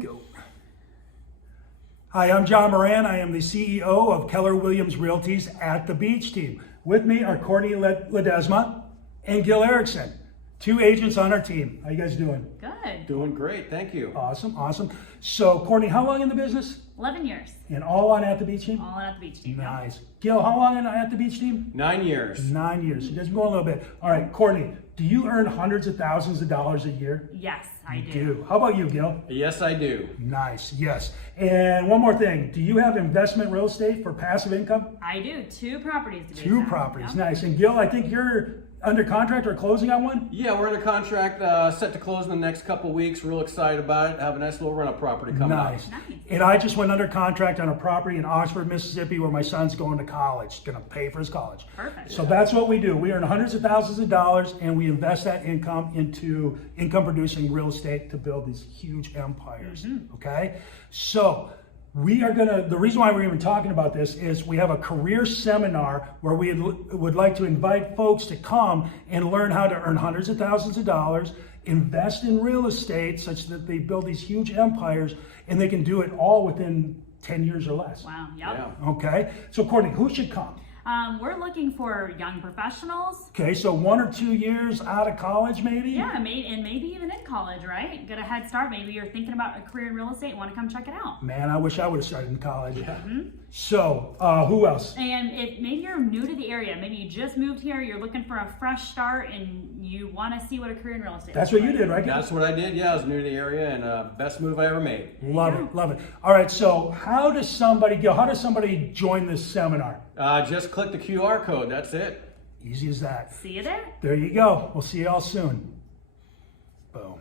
Go. Hi, I'm John Moran. I am the CEO of Keller Williams Realty's At the Beach team. With me are Courtney Ledesma and Gil Erickson, two agents on our team. How you guys doing? Good. Doing great, thank you. Awesome, awesome. So, Courtney, how long in the business? 11 years. And all on At the Beach team? All at the beach team. Nice. Gil, how long in At the Beach team? 9 years. 9 years. You guys been going a little bit. All right, Courtney, do you earn hundreds of thousands of dollars a year? Yes, I You do. How about you, Gil? Yes, I do. Nice, yes. And one more thing. Do you have investment real estate for passive income? I do. 2 properties to be Two exact. properties, Yep. nice. And Gil, I think you're under contract or closing on one? Yeah, we're under contract, set to close in the next couple of weeks. Real excited about it. Have a nice little rental property coming Nice. up. Nice. And I just went under contract on a property in Oxford, Mississippi, where my son's going to college, going to pay for his college. Perfect. So that's what we do. We earn hundreds of thousands of dollars, and we invest that income into income-producing real estate to build these huge empires. Okay, so the reason why we're even talking about this is we have a career seminar where we would like to invite folks to come and learn how to earn hundreds of thousands of dollars, invest in real estate such that they build these huge empires, and they can do it all within 10 years or less. Wow. Yep. Yeah. Okay, so Courtney, who should come? We're looking for young professionals. Okay, so 1 or 2 years out of college, maybe? Yeah, maybe even in college, right? Get a head start. Maybe you're thinking about a career in real estate and want to come check it out. Man, I wish I would have started in college. Yeah. So, who else? And if maybe you're new to the area, maybe you just moved here, you're looking for a fresh start, and you want to see what a career in real estate That's looks what you like. did, right? That's what I did. Yeah, I was new to the area and best move I ever made. Love it, love it. All right, so how does somebody join this seminar? Just click the QR code. That's it. Easy as that. See you there. There you go. We'll see you all soon. Boom.